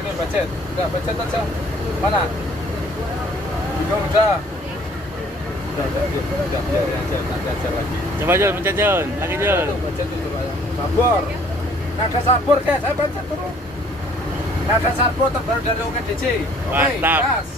ini budget. Udah budget aja. Mana? Bingung udah. Udah biarin aja, nanti aja lagi. Coba Jul, pencet Jul, lagi Jul. Budget itu sabur. Nggak ada sabur guys, saya budget dulu. Nggak ada sabur terbaru dari OKDC. Oke, Mantap. gas.